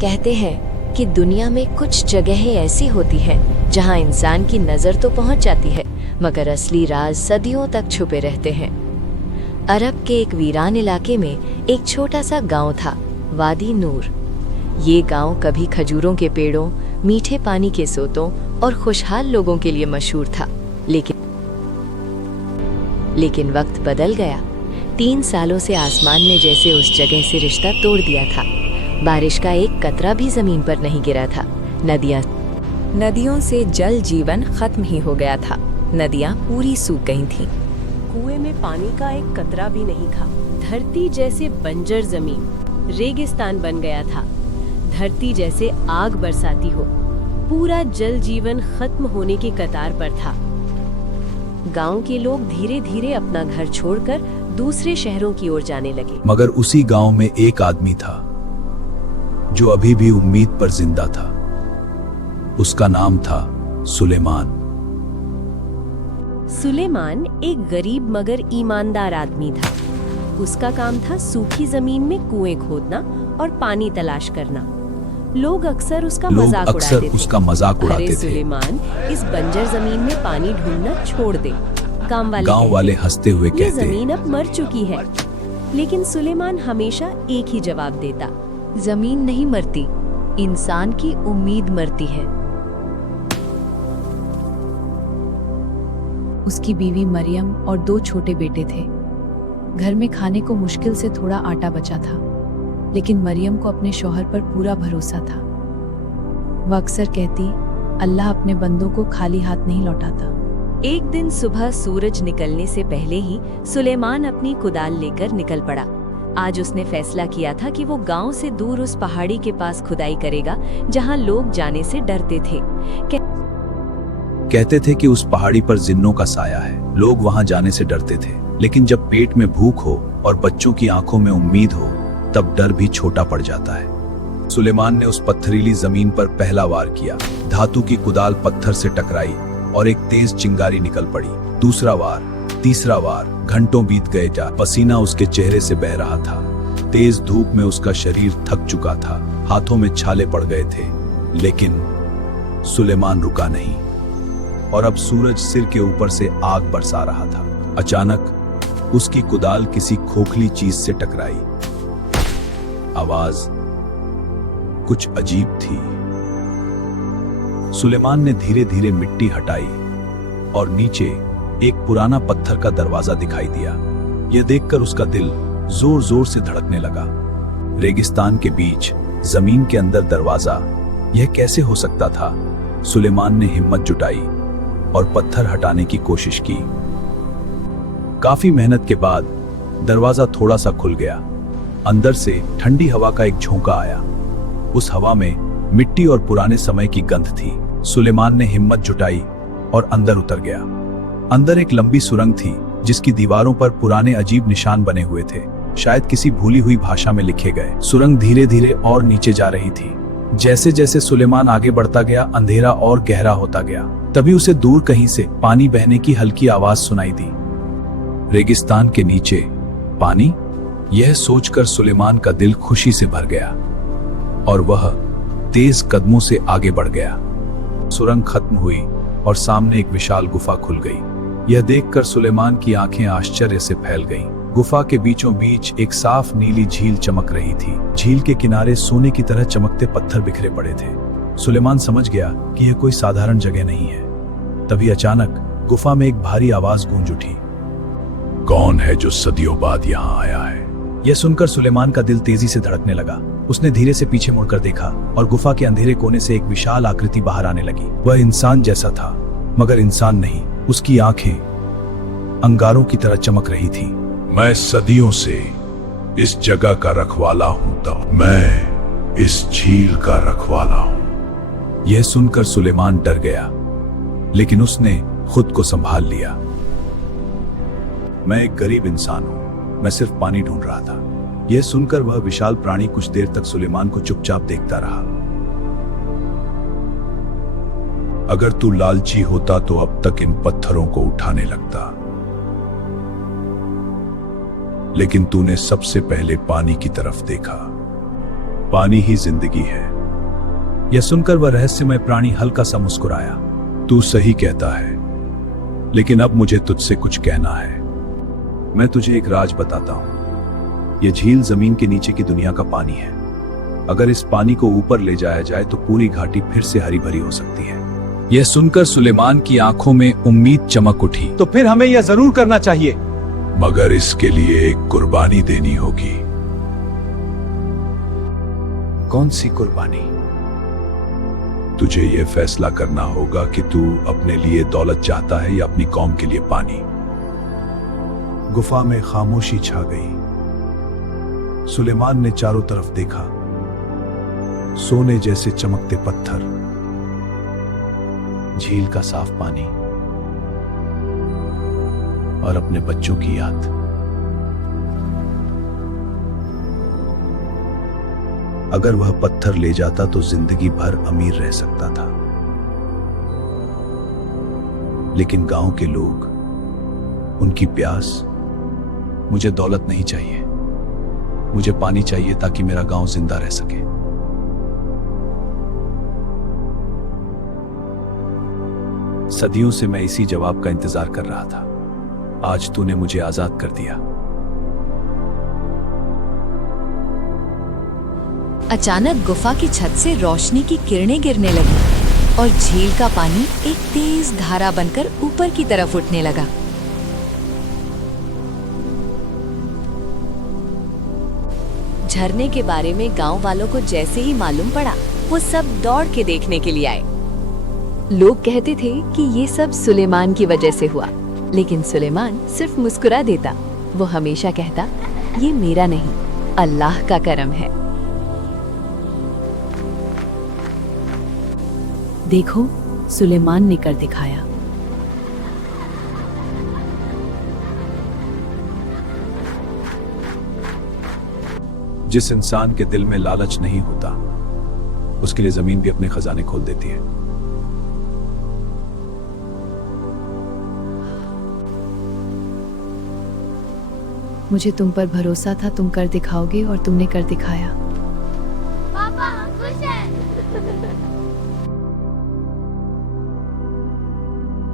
कहते हैं कि दुनिया में कुछ जगहें ऐसी होती हैं जहां इंसान की नज़र तो पहुंच जाती है, मगर असली राज सदियों तक छुपे रहते हैं। अरब के एक वीरान इलाके में एक छोटा सा गांव था, वादी नूर। ये गांव कभी खजूरों के पेड़ों, मीठे पानी के सोतों और खुशहाल लोगों के लिए मशहूर था। लेकिन वक्त बदल गया। 3 सालों से आसमान ने जैसे उस जगह से रिश्ता तोड़ दिया था। बारिश का एक कतरा भी जमीन पर नहीं गिरा था। नदियों से जल जीवन खत्म ही हो गया था। नदियां पूरी सूख गई थीं। कुएं में पानी का एक कतरा भी नहीं था। धरती जैसे बंजर जमीन रेगिस्तान बन गया था। धरती जैसे आग बरसाती हो। पूरा जल जीवन खत्म होने की कतार पर था। गांव के लोग धीरे धीरे अपना घर छोड़कर दूसरे शहरों की ओर जाने लगे। मगर उसी गांव में एक आदमी था जो अभी भी उम्मीद पर जिंदा था। उसका नाम था सुलेमान। सुलेमान एक गरीब मगर ईमानदार आदमी था। उसका काम था सूखी जमीन में कुएं खोदना और पानी तलाश करना। लोग अक्सर उसका मजाक उड़ाते थे। सुलेमान, इस बंजर जमीन में पानी ढूंढना छोड़ दे। गांव वाले हंसते हुए कहते, ये जमीन अब मर चुकी है। लेकिन सुलेमान हमेशा एक ही जवाब देता, जमीन नहीं मरती, इंसान की उम्मीद मरती है। उसकी बीवी मरियम और 2 छोटे बेटे थे। घर में खाने को मुश्किल से थोड़ा आटा बचा था, लेकिन मरियम को अपने शौहर पर पूरा भरोसा था। वह अक्सर कहती, अल्लाह अपने बंदों को खाली हाथ नहीं लौटाता। एक दिन सुबह सूरज निकलने से पहले ही सुलेमान अपनी कुदाल लेकर निकल पड़ा। आज उसने फैसला किया था कि वो गांव से दूर उस पहाड़ी के पास खुदाई करेगा जहां लोग जाने से डरते थे। कहते थे कि उस पहाड़ी पर जिन्नों का साया है। लोग वहां जाने से डरते थे। लेकिन जब पेट में भूख हो और बच्चों की आंखों में उम्मीद हो, तब डर भी छोटा पड़ जाता है। सुलेमान ने उस पत्थरीली जमीन पर पहला वार किया। धातु की कुदाल पत्थर से टकराई और एक तेज चिंगारी निकल पड़ी। दूसरा वार, तीसरा वार, घंटों बीत गए। पसीना उसके चेहरे से बह रहा था। तेज धूप में उसका शरीर थक चुका था। हाथों में छाले पड़ गए थे। लेकिन सुलेमान रुका नहीं। और अब सूरज सिर के ऊपर से आग बरसा रहा था। अचानक उसकी कुदाल किसी खोखली चीज से टकराई। आवाज कुछ अजीब थी। सुलेमान ने धीरे धीरे मिट्टी हटाई और नीचे एक पुराना पत्थर का दरवाजा दिखाई दिया। यह देखकर उसका दिल जोर जोर से धड़कने लगा। रेगिस्तान के बीच जमीन के अंदर दरवाजा, यह कैसे हो सकता था? सुलेमान ने हिम्मत जुटाई और पत्थर हटाने की कोशिश की। काफी मेहनत के बाद दरवाजा थोड़ा सा खुल गया। अंदर से ठंडी हवा का एक झोंका आया। उस हवा में मिट्टी और पुराने समय की गंध थी। सुलेमान ने हिम्मत जुटाई और अंदर उतर गया। अंदर एक लंबी सुरंग थी जिसकी दीवारों पर पुराने अजीब निशान बने हुए थे, शायद किसी भूली हुई भाषा में लिखे गए। सुरंग धीरे धीरे और नीचे जा रही थी। जैसे जैसे सुलेमान आगे बढ़ता गया, अंधेरा और गहरा होता गया। तभी उसे दूर कहीं से पानी बहने की हल्की आवाज सुनाई दी। रेगिस्तान के नीचे पानी, यह सोचकर सुलेमान का दिल खुशी से भर गया और वह तेज कदमों से आगे बढ़ गया। सुरंग खत्म हुई और सामने एक विशाल गुफा खुल गई। यह देखकर सुलेमान की आंखें आश्चर्य से फैल गईं। गुफा के बीचों बीच एक साफ नीली झील चमक रही थी। झील के किनारे सोने की तरह चमकते पत्थर बिखरे पड़े थे। सुलेमान समझ गया कि यह कोई साधारण जगह नहीं है। तभी अचानक गुफा में एक भारी आवाज गूंज उठी। कौन है जो सदियों बाद यहाँ आया है? यह सुनकर सुलेमान का दिल तेजी से धड़कने लगा। उसने धीरे से पीछे मुड़कर देखा और गुफा के अंधेरे कोने से एक विशाल आकृति बाहर आने लगी। वह इंसान जैसा था, मगर इंसान नहीं। उसकी आंखें अंगारों की तरह चमक रही थी। मैं सदियों से इस जगह का रखवाला हूं, तो मैं इस झील का रखवाला हूं। यह सुनकर सुलेमान डर गया, लेकिन उसने खुद को संभाल लिया। मैं एक गरीब इंसान हूं, मैं सिर्फ पानी ढूंढ रहा था। यह सुनकर वह विशाल प्राणी कुछ देर तक सुलेमान को चुपचाप देखता रहा। अगर तू लालची होता तो अब तक इन पत्थरों को उठाने लगता, लेकिन तूने सबसे पहले पानी की तरफ देखा। पानी ही जिंदगी है। यह सुनकर वह रहस्यमय प्राणी हल्का सा मुस्कुराया। तू सही कहता है, लेकिन अब मुझे तुझसे कुछ कहना है। मैं तुझे एक राज बताता हूं। यह झील जमीन के नीचे की दुनिया का पानी है। अगर इस पानी को ऊपर ले जाया जाए तो पूरी घाटी फिर से हरी भरी हो सकती है। यह सुनकर सुलेमान की आंखों में उम्मीद चमक उठी। तो फिर हमें यह जरूर करना चाहिए। मगर इसके लिए एक कुर्बानी देनी होगी। कौन सी कुर्बानी? तुझे यह फैसला करना होगा कि तू अपने लिए दौलत चाहता है या अपनी कौम के लिए पानी। गुफा में खामोशी छा गई। सुलेमान ने चारों तरफ देखा। सोने जैसे चमकते पत्थर, झील का साफ पानी और अपने बच्चों की याद। अगर वह पत्थर ले जाता तो जिंदगी भर अमीर रह सकता था, लेकिन गांव के लोग, उनकी प्यास। मुझे दौलत नहीं चाहिए, मुझे पानी चाहिए ताकि मेरा गांव जिंदा रह सके। सदियों से मैं इसी जवाब का इंतजार कर रहा था। आज तूने मुझे आजाद कर दिया। अचानक गुफा की छत से रोशनी की किरणें गिरने लगी और झील का पानी एक तेज धारा बनकर ऊपर की तरफ उठने लगा। झरने के बारे में गांव वालों को जैसे ही मालूम पड़ा, वो सब दौड़ के देखने के लिए आए। लोग कहते थे कि ये सब सुलेमान की वजह से हुआ, लेकिन सुलेमान सिर्फ मुस्कुरा देता। वो हमेशा कहता, ये मेरा नहीं, अल्लाह का करम है। देखो, सुलेमान ने कर दिखाया। जिस इंसान के दिल में लालच नहीं होता, उसके लिए जमीन भी अपने खजाने खोल देती है। मुझे तुम पर भरोसा था, तुम कर दिखाओगे और तुमने कर दिखाया।